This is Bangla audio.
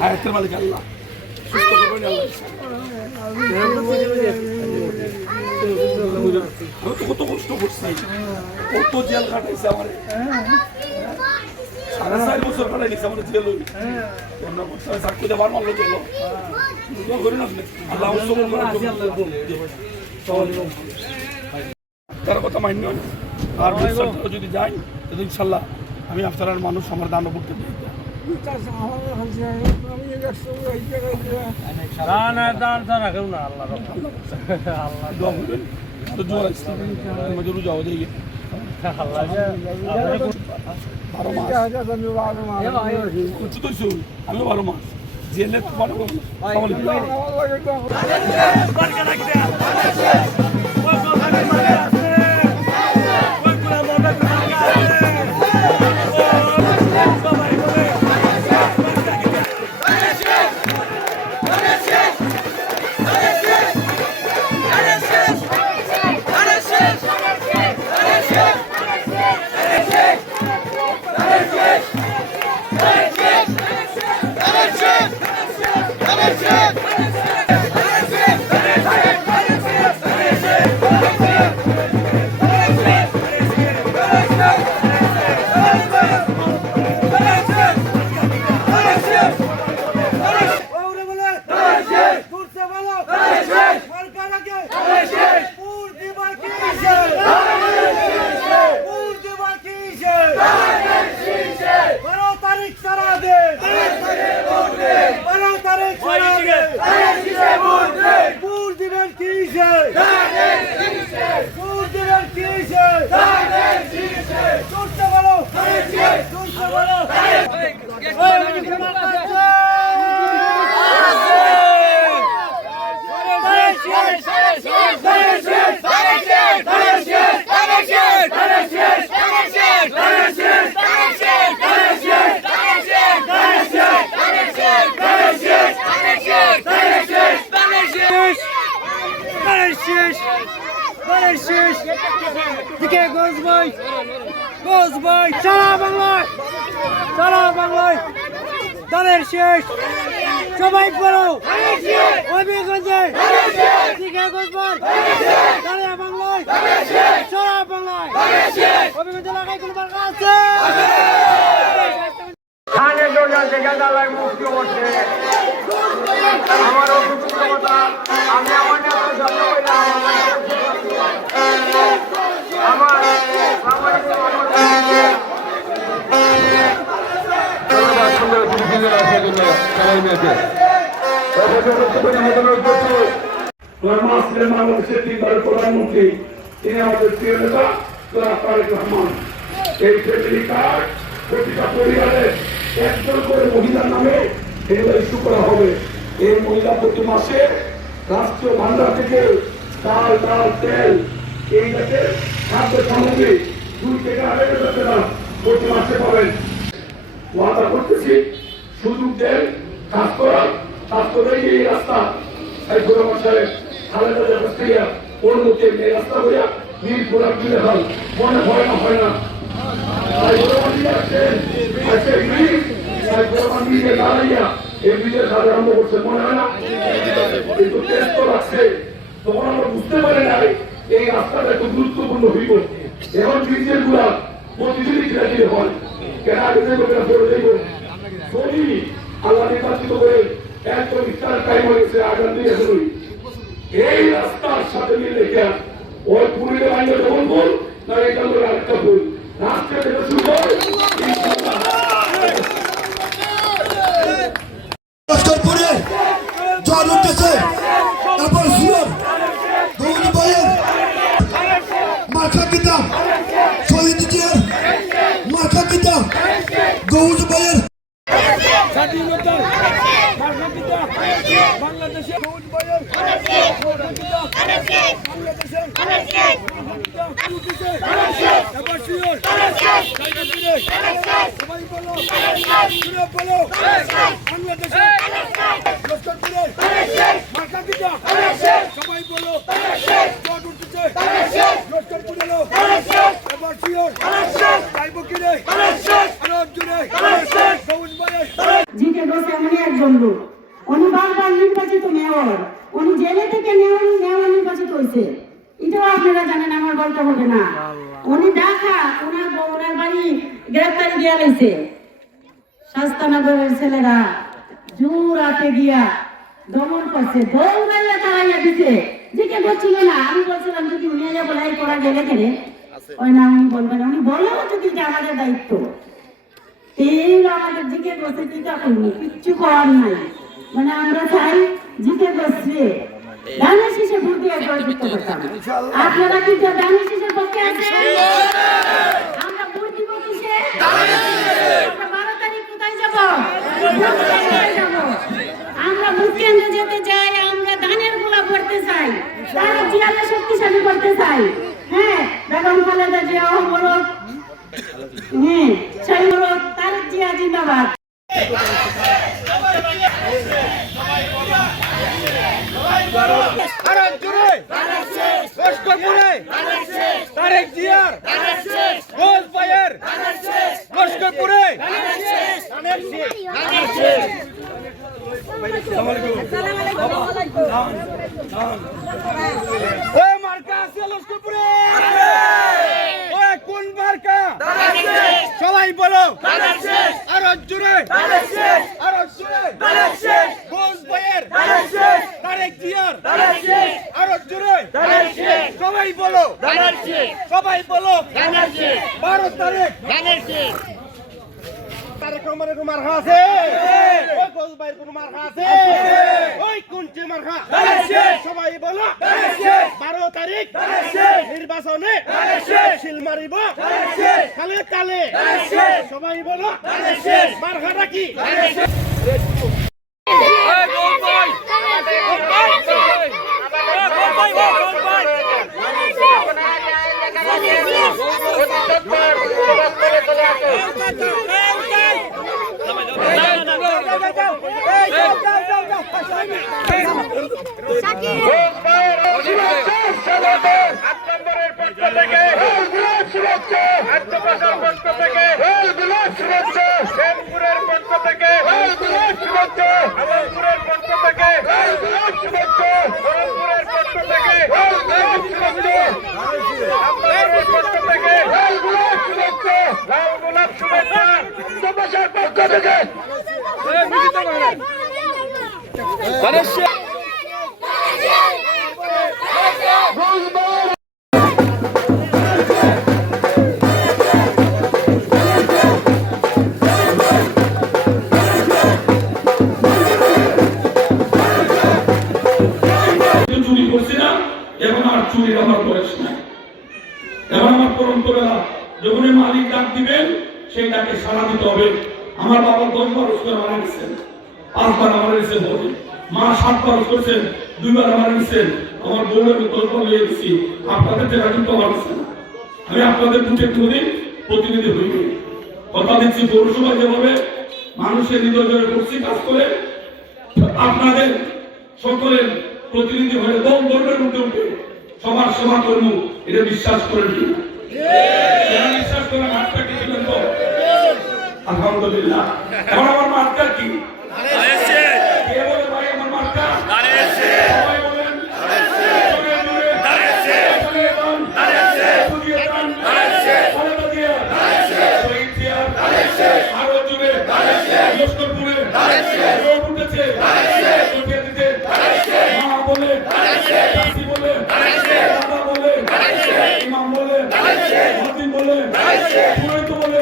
হায়াতের মালিক আল্লাহ, সুস্থ করবেন আল্লাহ। আমি তো কত কষ্ট করছি, কত জেল কাটাইছে আমার, 4.5 বছর কাটাই নিছে আমার জেল। আমরা সাক্ষী দেবার মারলো জেল করি না আল্লাহ তার কথা মান্য। আর যদি যাই তাহলে ইনশাল্লাহ আমি আপনার মানুষ আমার দান করতে দিই। আমি 12 মাস জেলে দানের শেষ সবাই পড়ো অভিগঞ্জে দাঁড়িয়ে বাংলায় সারা বাংলায় অভিগঞ্জ এলাকায় কোনো বার্তা আছে মুক্তি করছে আমার কথা আমি আমার বাংলাদেশের 3বারের প্রধানমন্ত্রী তিনি আমাদের প্রিয় নেতা তারেক রহমান। এই ফ্যামিলি কার্ড প্রতিটা পরিবারে একজন করে মহিলার নামে এগুলো ইস্যু করা হবে। এই মহিলা প্রতি মাসে রাষ্ট্রীয় ভান্ডার থেকে চাল ডাল তেল এই জাতের খাদ্য সামগ্রী 2 থেকে 2.5 টাকা প্রতি মাসে পাবেন। ওয়াদা করতেছি সুযোগ দেন কাজ করার, কাজ করে এই রাস্তা অনুমতি এই রাস্তা করিয়া মিরপুরা তুলে খান মনে হয় না দাঁড়াইয়া এই ব্রিজের কাজ আরম্ভ করছে মনে হয় না, কিন্তু টেস্ট লাগছে তখন আমরা বুঝতে পারি নাই এই রাস্তাটা একটু গুরুত্বপূর্ণ হইব। এখন ব্রিজের গুলা প্রতিদিনই ক্রিয়াশীল হয় কেন আগে পড়ে যাইব যদি আল্লাহ নির্বাচিত করে একদম ইফতার টাইম হয়ে গেছে আগামী এখনই এই রাস্তার সাথে মিলে ওই পুরীতে বাইরে যখন ভুল না এটা হলো আরেকটা ভুল রাস্তা থেকে শুরু হয় জল উঠতেছে তারপর সুর গৌরী বয়ের মার্কা কিতাব শহীদ জিয়ার মার্কা কিতাব গৌরী বয়ের স্বাধীনতার মার্কা কিতাব বাংলাদেশে গৌরী বয়ের মার্কা কিতাব বাংলাদেশের এবার সুর সবাই বলো সুরে বলো বাংলাদেশে লস্করপুরে মার্কা সবাই বলো জট উঠতেছে লস্কর পুরো এবার শিওর চাইবো কি রে আরো জোরে সবুজ ভাই জিতে বসে এমনই একজন লোক উনি বারবার নির্বাচিত মেয়র উনি জেলে থেকে মেয়র নির্বাচিত হয়েছে এটাও আপনারা জানেন আমার বলতে হবে না উনি ঢাকা ওনার বাড়ি গ্রেফতারি দিয়া লাইছে শাস্তানগরের ছেলেরা জোর হাতে গিয়া দমন করছে দৌড়াইয়া তাড়াইয়া দিছে জিকে বলছিল না আমি বলছিলাম যদি উনি বলাই করা গেলে কেন ওই না উনি বলবেন উনি বললেও যদি এটা আমাদের দায়িত্ব এই আমাদের দিকে বসে টিকা করবো কিচ্ছু করার নাই মানে আমরা চাই জিতে বসছে ধানের শীষে ভোট দিয়ে জয়যুক্ত করতাম আপনারা কি ধানের শীষের পক্ষে আছেন আমরা ভোট দিব কিসে আমরা 12 তারিখ কোথায় যাব আমরা ভোট কেন্দ্রে যেতে চাই আমরা ধানের গোলা ভরতে চাই তার জিয়াকে শক্তিশালী করতে চাই হ্যাঁ বেগম খালেদা জিয়া অমরক হ্যাঁ সেই অমরক তারেক জিয়া জিন্দাবাদ আরো জোরে লস্কর পুরে তারেক জিয়ার গোল ফায়ার লস্কর পুরে ওই মার্কা আছে লস্কর পুরে ওই কোন মার্কা সবাই বলো আরো জোরে আরো জোরে গোল ফায়ার তারেক জিয়ার আরো জোরে সবাই বলো 12 তারিখ তারেক রহমানের কোনো মার্কা আছে ওই গোল ভাইয়ের কোনো মার্কা আছে ওই কোনটি মার্কা সবাই বলো 12 তারিখ নির্বাচনে শিল মারিব কালে কালে সবাই বলো মার্কাটা কি চুরি করছি না এখন আর চুরির আমার বয়স নাই এখন আমার পরম্পরা যখন মালিক ডাক দিবেন সেই ডাকে সাড়া দিতে হবে আমার বাবা 10 বার করে মারা গেছেন 5 বার মারা গেছেন মা 7 বার করছেন 2 বার মারা গেছেন আমার বউয়ের 10 বার লিয়ে গেছি আপনাদের জায়গা কিন্তু পারছেন আমি আপনাদের দুটো কোনদিন প্রতিনিধি হইনি কথা দিচ্ছি পৌরসভা যেভাবে মানুষের হৃদয় জয় করছি কাজ করে আপনাদের সকলের প্রতিনিধি হয়ে দল ধর্মের মধ্যে উঠে সবার সেবা করবো এটা বিশ্বাস করেন কি বিশ্বাস করেন হাতটা কি দিলেন তো আলহামদুলিল্লাহ এখন আমার মার্কা কি কে বলে ভাই আমার মার্কা সবাই বলেন আরো জুড়ে লস্করপুরে উঠেছে মা বলে কাশি বলে দাদা বলে ইমাম বলে হাতিম বলে পুরোহিত বলে